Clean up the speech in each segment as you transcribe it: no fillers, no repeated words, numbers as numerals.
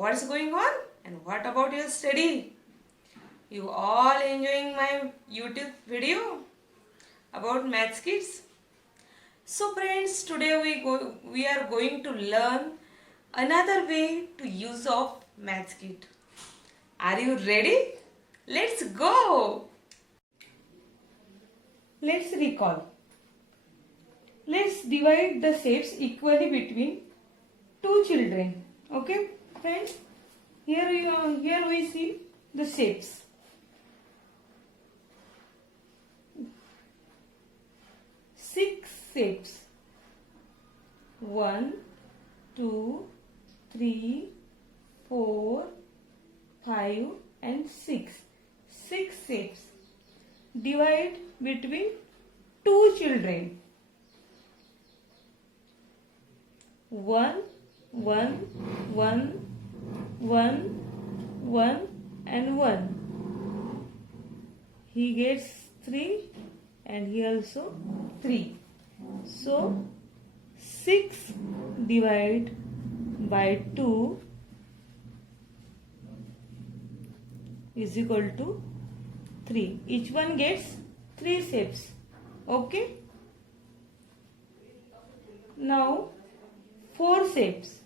What's going on? And what about your study? You all enjoying my YouTube video about Maths Kids? So friends, today we are going to learn another way to use of Maths Kit. Are you ready? Let's go! Let's recall. Let's divide the shapes equally between two children. Okay, friends? Here we see the shapes. Six shapes. 1, 2, 3, 4, 5 and 6. 6 shapes. Divide between two children. 1, 1, 1, 1, 1 and 1. He gets 3 and he also 3. So 6 divided by 2 is equal to 3. Each one gets 3 shapes. Okay. Now 4 shapes.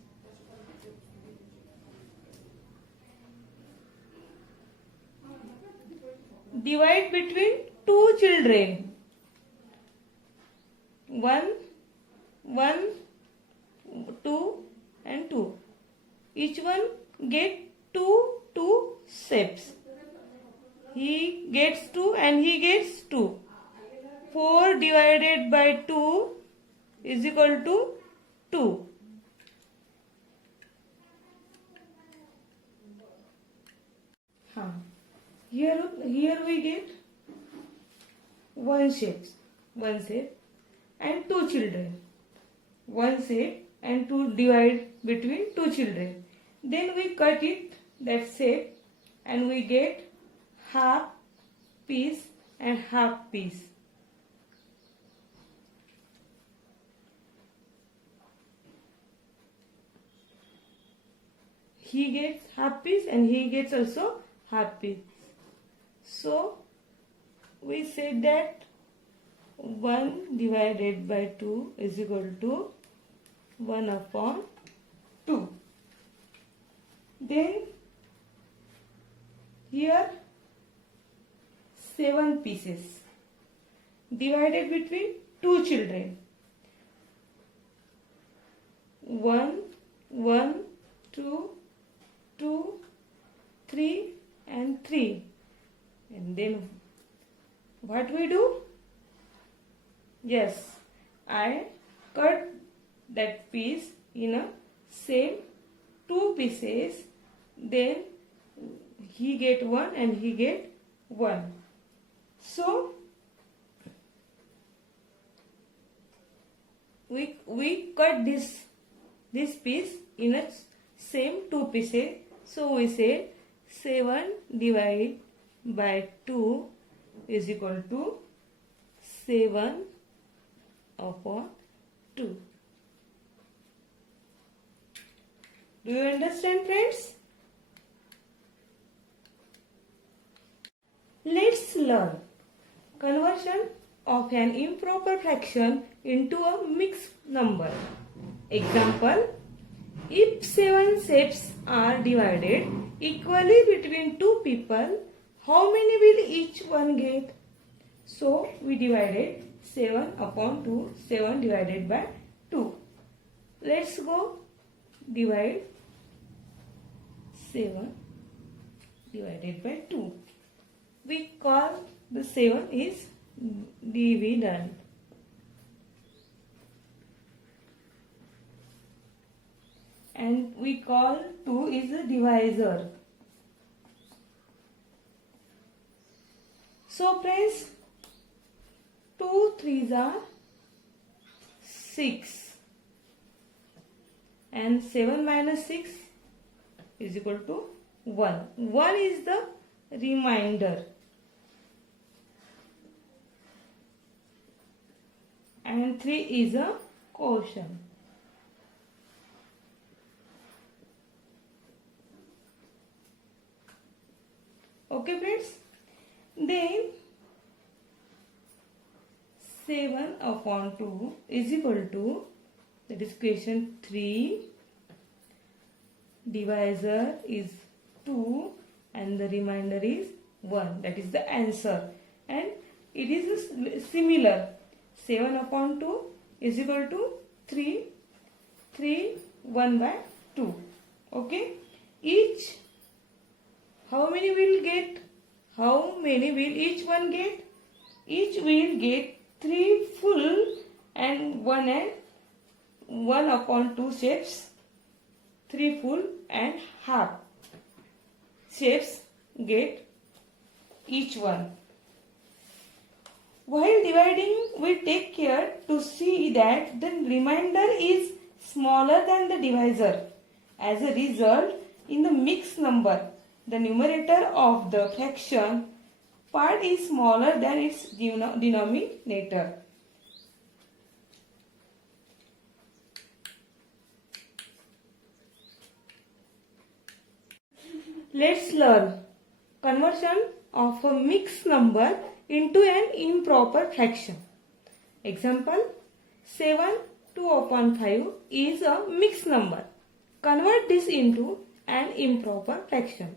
Divide between two children. 1, 1, 2 and 2. Each one get 2 shapes. He gets 2 and he gets 2. 4 divided by 2 is equal to 2. Here we get one shape and two children. One shape and two divide between two children. Then we cut that shape and we get half piece and half piece. He gets half piece and he gets also half piece. So we say that 1 divided by 2 is equal to 1 upon 2. Then here 7 pieces divided between two children. 1, 1, 2, 2, 3 and 3. And then what we do? Yes, I cut that piece in a same 2 pieces. Then he get 1 and he get 1. So we cut this piece in a same 2 pieces. So we say 7 divided by 2 is equal to 7 upon 2. Do you understand, friends? Let's learn conversion of an improper fraction into a mixed number. Example, if 7 shapes are divided equally between two people, how many will each one get? So we divided 7 upon 2, 7 divided by 2. Let's go divide 7 divided by 2. We call the 7 is dividend. And we call 2 is a divisor. So friends, 2 3s are 6 and 7 minus 6 is equal to 1. 1 is the remainder and 3 is a quotient. Okay friends, then 7 upon 2 is equal to, that is question 3, divisor is 2 and the remainder is 1, that is the answer. And it is similar, 7 upon 2 is equal to 3, 1 by 2. Okay, each, how many will get, how many will each one get? Each will get 3 full and 1 upon 2 shapes, 3 full and half shapes get each one. While dividing, we take care to see that the remainder is smaller than the divisor. As a result, in the mixed number, the numerator of the fraction part is smaller than its denominator. Let's learn conversion of a mixed number into an improper fraction. Example, 7 2 upon 5 is a mixed number. Convert this into an improper fraction.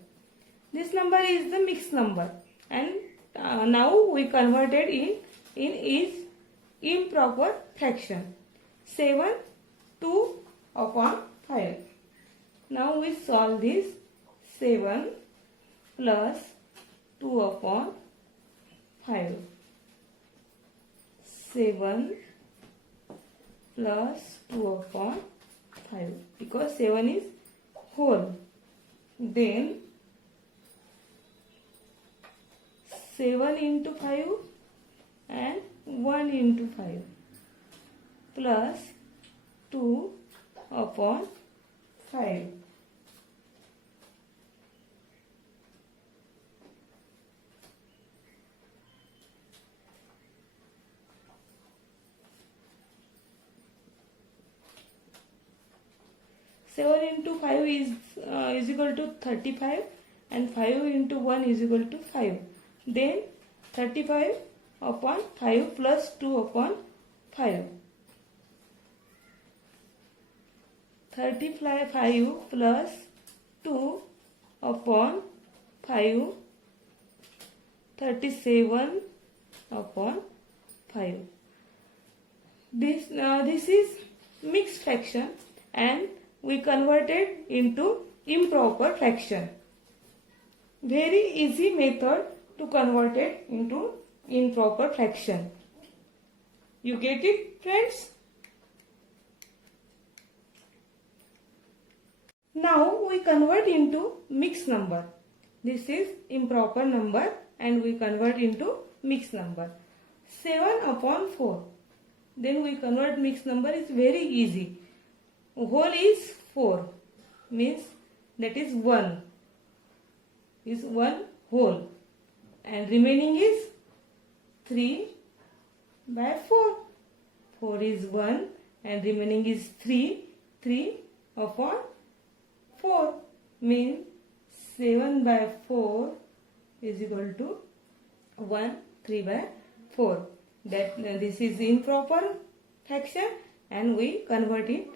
This number is the mixed number, and now we converted in is improper fraction. 7 2 upon 5. Now we solve this. 7 plus 2 upon 5. 7 plus 2 upon 5, because 7 is whole. Then 7 into 5 and 1 into 5 plus 2 upon 5. Seven into 5 is equal to 35, and 5 into 1 is equal to 5. Then 35 upon 5 plus 2 upon 5. 35 plus 2 upon 5. 37 upon 5. This is mixed fraction, and we converted into improper fraction. Very easy method to convert it into improper fraction. You get it, friends? Now we convert into mixed number. This is improper number and we convert into mixed number. 7 upon 4. Then we convert mixed number. Is very easy. Whole is 4, means that is 1 whole, and remaining is 3 by 4. 4 is 1 and remaining is 3 upon 4, means 7 by 4 is equal to 3 by 4. That this is improper fraction and we convert it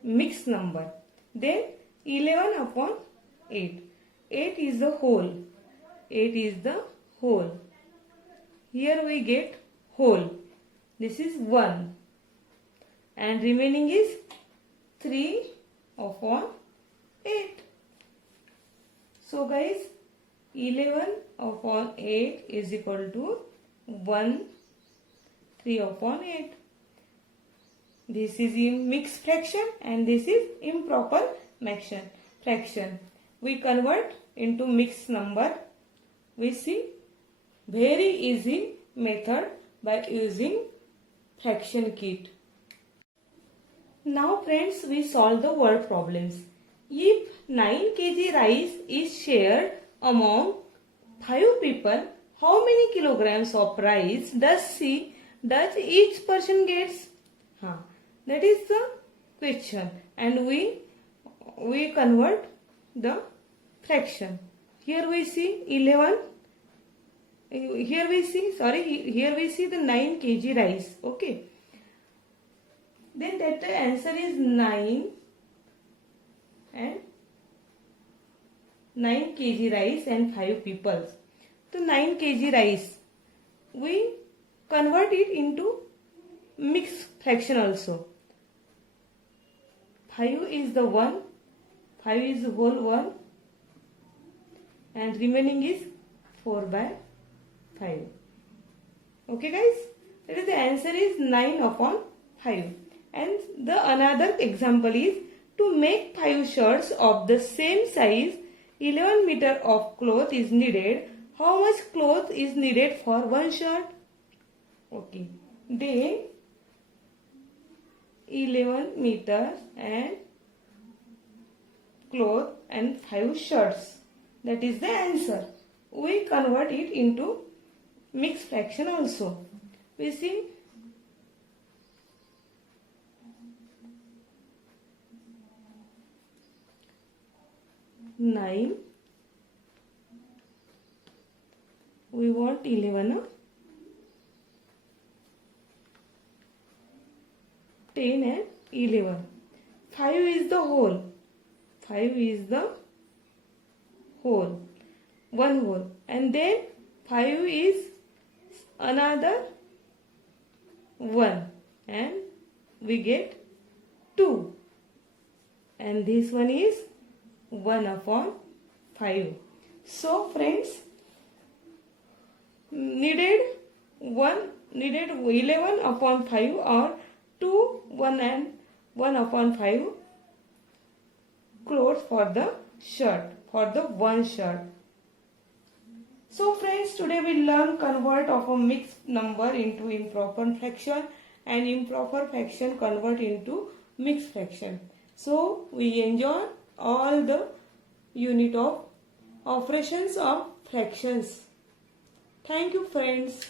mixed number. Then 11 upon 8. 8 is the whole. 8 is the whole. Here we get whole. This is 1. And remaining is 3 upon 8. So guys, 11 upon 8 is equal to 3 upon 8. This is in mixed fraction and this is improper fraction. We convert into mixed number. We see very easy method by using fraction kit. Now friends, we solve the word problems. If 9 kg rice is shared among 5 people, how many kilograms of rice does each person gets? That is the question, and we convert the fraction. Here we see 11 here we see, here we see the 9 kg rice. Okay. Then that the answer is 9 and 9 kg rice and 5 people. So 9 kg rice, we convert it into mixed fraction also. 5 is the 1, 5 is the whole 1 and remaining is 4 by 5. Okay guys, that is the answer is 9 upon 5. And the another example is to make 5 shirts of the same size, 11 meter of cloth is needed. How much cloth is needed for one shirt? Okay, then 11 meters and cloth and 5 shirts. That is the answer. We convert it into mixed fraction also. We see 9, we want 11, 10 and 11. 5 is the whole. 5 is the whole. One whole. And then 5 is another 1. And we get 2. And this one is 1 upon 5. So friends, needed 11 upon 5 or 2, 1 and 1 upon 5 clothes for the shirt, for the one shirt. So friends, today we learn convert of a mixed number into improper fraction and improper fraction convert into mixed fraction. So we enjoy all the unit of operations of fractions. Thank you friends.